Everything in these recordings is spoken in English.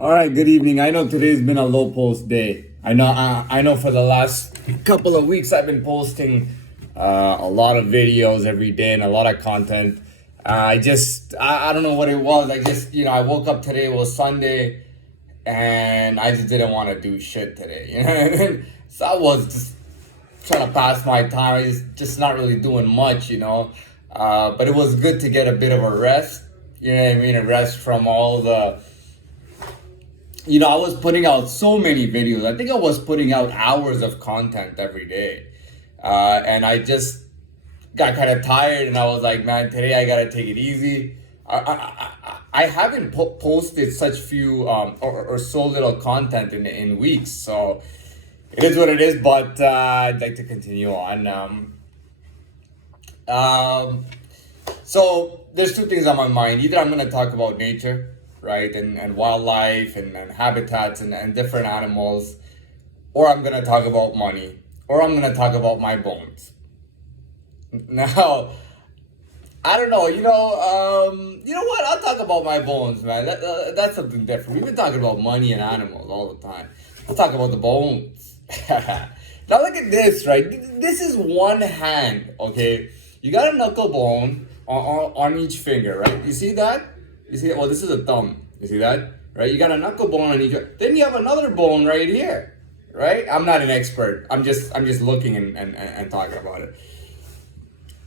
All right, good evening. I know today's been a low post day. I know for the last couple of weeks I've been posting a lot of videos every day and a lot of content. I don't know what it was. I woke up today, it was Sunday, and I just didn't want to do shit today. You know what I mean? So I was just trying to pass my time. I just not really doing much. But it was good to get a bit of a rest. You know what I mean? A rest from all the I was putting out so many videos. I think I was putting out hours of content every day. And I just got kind of tired and I was like, man, today I got to take it easy. I haven't posted such few or so little content in weeks. So it is what it is, but I'd like to continue on. So there's two things on my mind. Either I'm going to talk about nature, right, and wildlife and habitats and different animals, or I'm going to talk about money, or I'm going to talk about my bones. Now, I don't know, you know what? I'll talk about my bones, man. That's something different. We've been talking about money and animals all the time. I'll talk about the bones. Now look at this, right? This is one hand, okay? You got a knuckle bone on each finger, right? You see that? You see that? Well, this is a thumb. You see that? Right? You got a knuckle bone on each. Then you have another bone right here, right? I'm not an expert. I'm just looking and talking about it.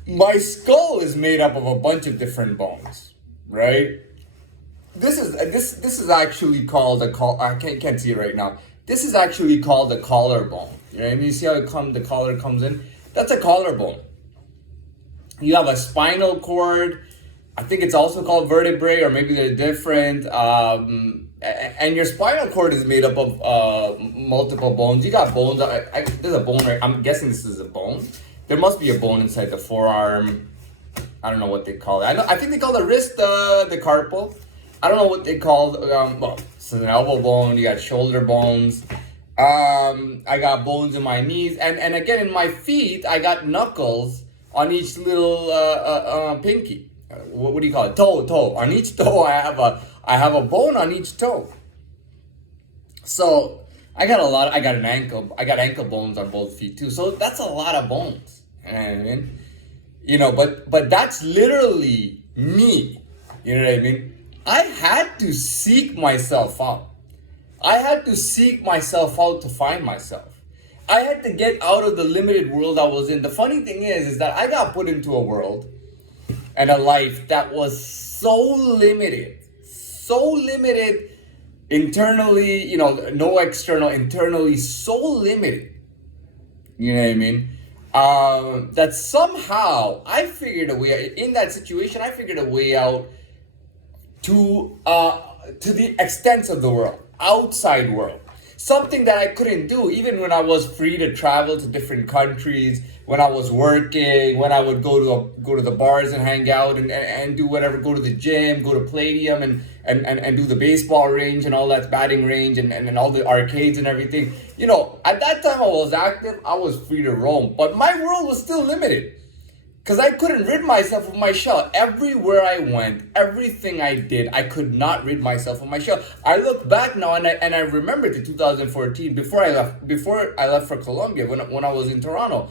My skull is made up of a bunch of different bones, right? This is actually called I can't see it right now. This is actually called the collarbone. You know, and you see how the collar comes in? That's a collarbone. You have a spinal cord. I think it's also called vertebrae, or maybe they're different. And your spinal cord is made up of multiple bones. You got bones. There's a bone right. I'm guessing this is a bone. There must be a bone inside the forearm. I don't know what they call it. I think they call the wrist the carpal. I don't know what they call. Well, this is an elbow bone. You got shoulder bones. I got bones in my knees, and again in my feet, I got knuckles on each little pinky. What do you call it? Toe. On each toe, I have a bone on each toe. So I got an ankle. I got ankle bones on both feet too. So that's a lot of bones. You know what I mean? But that's literally me. You know what I mean? I had to seek myself out. I had to seek myself out to find myself. I had to get out of the limited world I was in. The funny thing is that I got put into a world and a life that was so limited internally, no external, internally so limited, you know what I mean? That somehow I figured a way, in that situation, I figured a way out to the extents of the world, outside world. Something that I couldn't do even when I was free to travel to different countries, when I was working, when I would go to the bars and hang out and do whatever, go to the gym, go to Palladium and do the baseball range and all that, batting range and all the arcades and everything. At that time I was active, I was free to roam, but my world was still limited. Because I couldn't rid myself of my shell. Everywhere I went, everything I did, I could not rid myself of my shell. I look back now and I remember the 2014 before I left for Colombia when I was in Toronto,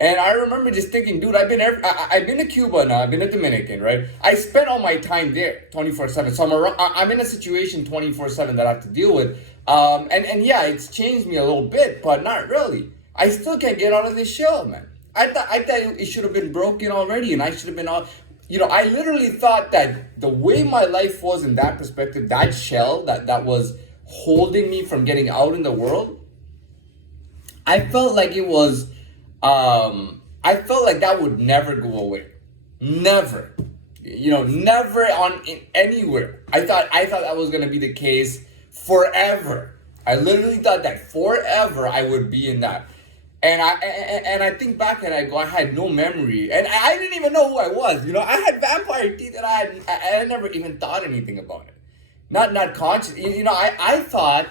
and I remember just thinking, dude, I've been to Cuba now, I've been a Dominican, right? I spent all my time there 24/7, so I'm in a situation 24/7 that I have to deal with, and yeah, it's changed me a little bit, but not really. I still can't get out of this shell, man. I thought it should have been broken already, and I should have been all. I literally thought that the way my life was in that perspective, that shell that was holding me from getting out in the world, I felt like it was. I felt like that would never go away, never. Never anywhere. I thought that was gonna be the case forever. I literally thought that forever I would be in that. And I think back and I had no memory, and I didn't even know who I was. I had vampire teeth, and I never even thought anything about it. Not conscious. I thought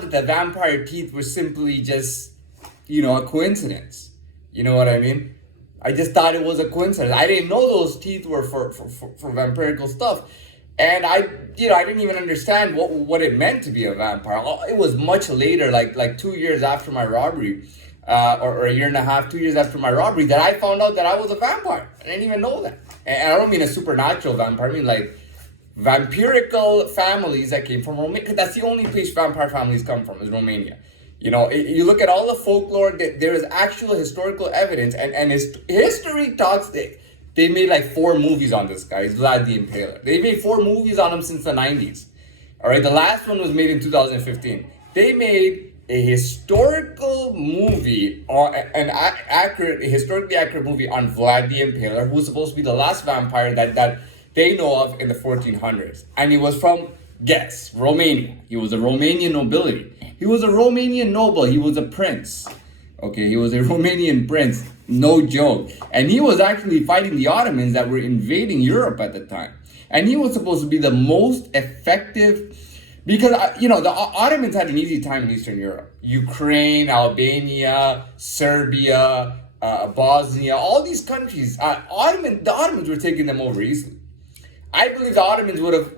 that the vampire teeth were simply just a coincidence. You know what I mean? I just thought it was a coincidence. I didn't know those teeth were for vampirical stuff. And I didn't even understand what it meant to be a vampire. It was much later, like 2 years after my robbery, or a year and a half, 2 years after my robbery, that I found out that I was a vampire. I didn't even know that. And I don't mean a supernatural vampire. I mean like vampirical families that came from Romania. That's the only place vampire families come from, is Romania. You look at all the folklore, there is actual historical evidence, and history talks. They made like 4 movies on this guy, Vlad the Impaler. They made 4 movies on him since the 90s. All right, the last one was made in 2015. They made a historical movie, a historically accurate movie on Vlad the Impaler, who was supposed to be the last vampire that they know of in the 1400s. And he was from, guess, Romania. He was a Romanian nobility. He was a Romanian noble. He was a prince. Okay, he was a Romanian prince. No joke. And he was actually fighting the Ottomans that were invading Europe at the time. And he was supposed to be the most effective, because, the Ottomans had an easy time in Eastern Europe. Ukraine, Albania, Serbia, Bosnia, all these countries, the Ottomans were taking them over easily. I believe the Ottomans would have,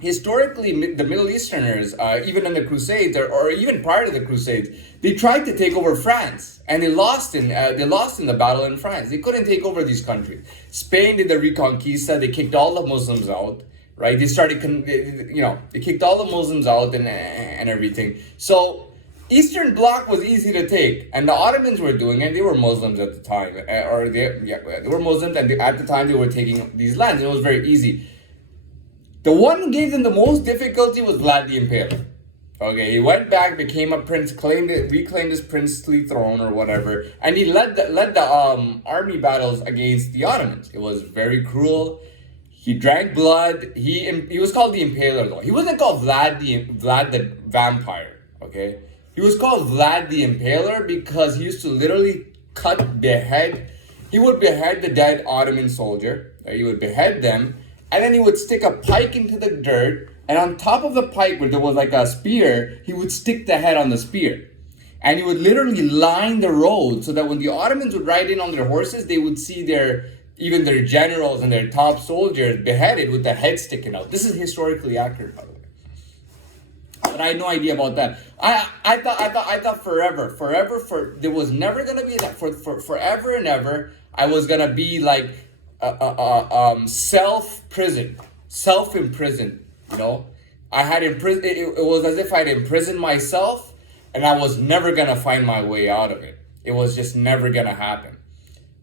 historically, the Middle Easterners, even in the Crusades, or even prior to the Crusades, they tried to take over France, and they lost in the battle in France. They couldn't take over these countries. Spain did the Reconquista. They kicked all the Muslims out, right? They kicked all the Muslims out and everything. So Eastern Bloc was easy to take, and the Ottomans were doing it. They were Muslims at the time, they were Muslims, and at the time they were taking these lands, and it was very easy. The one who gave them the most difficulty was Vlad the Impaler. Okay, he went back, became a prince, reclaimed his princely throne or whatever, and he led the army battles against the Ottomans. It was very cruel. He drank blood. He was called the Impaler, though. He wasn't called Vlad the Vampire. Okay, he was called Vlad the Impaler because he used to literally behead. He would behead the dead Ottoman soldier. He would behead them. And then he would stick a pike into the dirt, and on top of the pike, where there was like a spear, he would stick the head on the spear. And he would literally line the road so that when the Ottomans would ride in on their horses, they would see even their generals and their top soldiers beheaded with the head sticking out. This is historically accurate, by the way. But I had no idea about that. I thought forever, there was never gonna be that for forever and ever. I was gonna be like self-imprisoned. I had imprisoned. It was as if I'd imprisoned myself, and I was never gonna find my way out of it. It was just never gonna happen.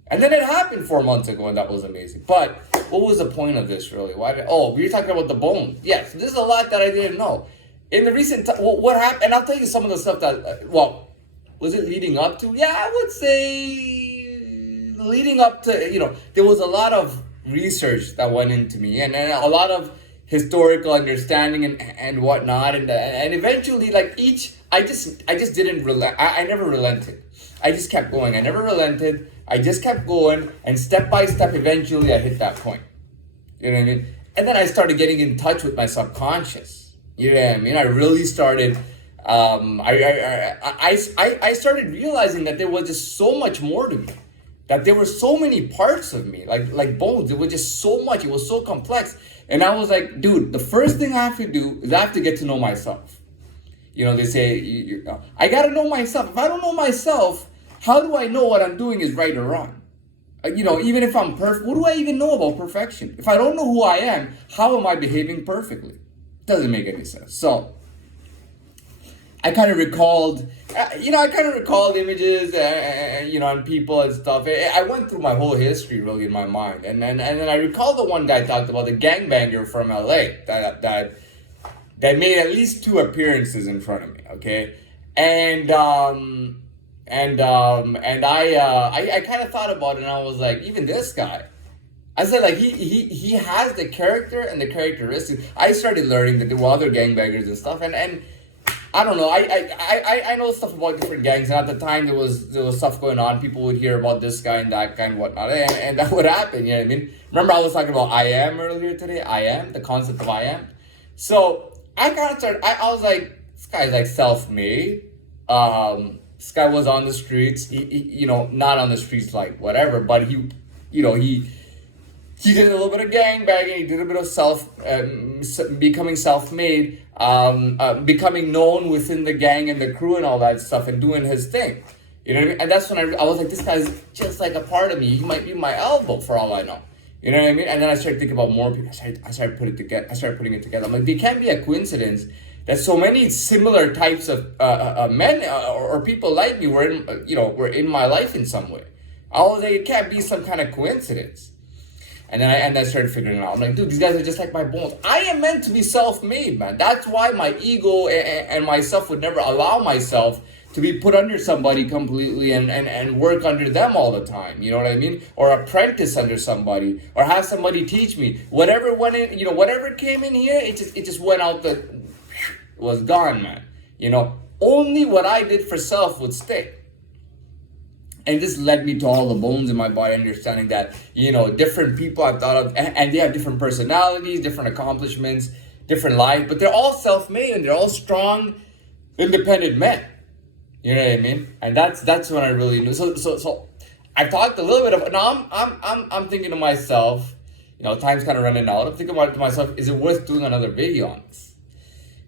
And then it happened 4 months ago, and that was amazing. But what was the point of this, really? We were talking about the bones. Yes, there's a lot that I didn't know. In the recent time, what happened? And I'll tell you some of the stuff that, was it leading up to? Yeah, I would say leading up to, there was a lot of research that went into me, and a lot of historical understanding and whatnot, and eventually, I just didn't relent. I never relented. I just kept going. I never relented. I just kept going, and step by step, eventually, I hit that point. You know what I mean? And then I started getting in touch with my subconscious. You know what I mean? I really started. I started realizing that there was just so much more to me. That there were so many parts of me, like bones. It was just so much. It was so complex. And I was like, dude, the first thing I have to do is I have to get to know myself. They say, I got to know myself. If I don't know myself, how do I know what I'm doing is right or wrong? Even if I'm perfect, what do I even know about perfection? If I don't know who I am, how am I behaving perfectly? Doesn't make any sense. So I kind of recalled, images, and people and stuff. I went through my whole history really in my mind, and then I recalled the one guy talked about the gangbanger from LA that made at least 2 appearances in front of me. Okay, and I kind of thought about it, and I was like, even this guy. I said, like, he has the character and the characteristics. I started learning that there were other gangbangers and stuff, and I don't know. I know stuff about different gangs, and at the time there was stuff going on. People would hear about this guy and that guy and whatnot, and that would happen. You know what I mean? Remember I was talking about I am earlier today. I am, the concept of I am. So I kind of started. I was like, this guy's like self-made. This guy was on the streets. He not on the streets like whatever, but he he did a little bit of gangbanging. He did a bit of becoming self-made, becoming known within the gang and the crew and all that stuff, and doing his thing. You know what I mean? And that's when I was like, this guy's just like a part of me. He might be my elbow for all I know. You know what I mean? And then I started thinking about more people. I started putting it together. I'm like, there can't be a coincidence that so many similar types of men or people like me were in my life in some way. I was like, it can't be some kind of coincidence. And then I started figuring it out. I'm like, dude, these guys are just like my bones. I am meant to be self-made, man. That's why my ego and myself would never allow myself to be put under somebody completely and work under them all the time. You know what I mean? Or apprentice under somebody, or have somebody teach me. Whatever went in, whatever came in here, it just went out was gone, man. Only what I did for self would stay. And this led me to all the bones in my body, understanding that, different people I've thought of, and they have different personalities, different accomplishments, different life, but they're all self-made and they're all strong, independent men. You know what I mean? And that's when I really knew. So I talked a little bit about. Now I'm thinking to myself, time's kind of running out. I'm thinking about it to myself, is it worth doing another video on this?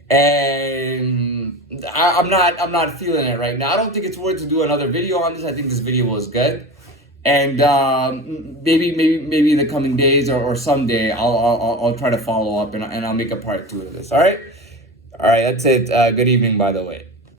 And I'm not feeling it right now. I don't think it's worth to do another video on this. I think this video was good, and maybe in the coming days or someday I'll try to follow up and I'll make a part 2 of this. All right, that's it. Good evening, by the way.